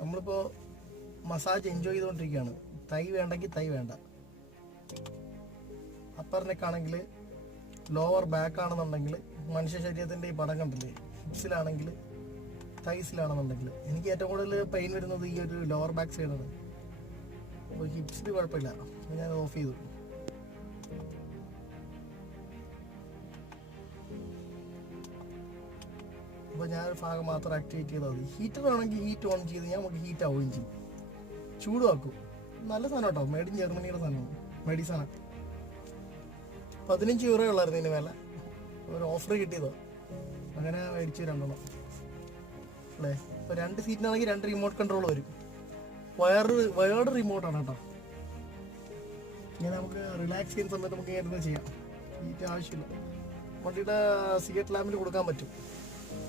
നമ്മളിപ്പോൾ massage enjoy ചെയ്തുകൊണ്ടിരിക്കുകയാണ്. തൈ വേണ്ടെങ്കിൽ തൈ വേണ്ട. അപ്പർ നെക്കാണെങ്കിൽ ലോവർ ബാക്ക് ആണെന്നുണ്ടെങ്കിൽ മനുഷ്യ ശരീരത്തിൻ്റെ ഈ പടം കണ്ടില്ലേ, ഹിപ്സിലാണെങ്കിൽ തൈസിലാണെന്നുണ്ടെങ്കിൽ എനിക്ക് ഏറ്റവും കൂടുതൽ പെയിൻ വരുന്നത് ഈ ഒരു ലോവർ ബാക്ക് സൈഡാണ്. അപ്പോൾ ഹിപ്സിൽ കുഴപ്പമില്ല, ഞാൻ ഓഫ് ചെയ്തു. അപ്പോൾ ഞാനൊരു ഭാഗം മാത്രം ആക്ടിവേറ്റ് ചെയ്താൽ മതി. ഹീറ്റർ ആണെങ്കിൽ ഹീറ്റ് ഓൺ ചെയ്ത് ഞാൻ നമുക്ക് ഹീറ്റ് ആവുകയും ചെയ്യും, ചൂടുമാക്കും. നല്ല സാധനം കേട്ടോ, മേഡ് ഇൻ ജർമ്മനിയുടെ സാധനമാണ്, മെഡിസാണ്. 15 euro ഉള്ളായിരുന്നു ഇതിന് വില. ഒരു ഓഫർ കിട്ടിയതോ, അങ്ങനെ മേടിച്ചു 2 അല്ലേ. ഇപ്പോൾ 2 സീറ്റിനാണെങ്കിൽ 2 റിമോട്ട് കൺട്രോൾ വരും. വയർഡ് റിമോട്ടാണ് കേട്ടോ. ഇങ്ങനെ നമുക്ക് റിലാക്സ് ചെയ്യുന്ന സമയത്ത് നമുക്ക് ഇങ്ങനെ ചെയ്യാം. ഹീറ്റ് ആവശ്യമില്ല. വണ്ടിയുടെ സിഗരറ്റ് ലാമ്പിൽ കൊടുക്കാൻ പറ്റും.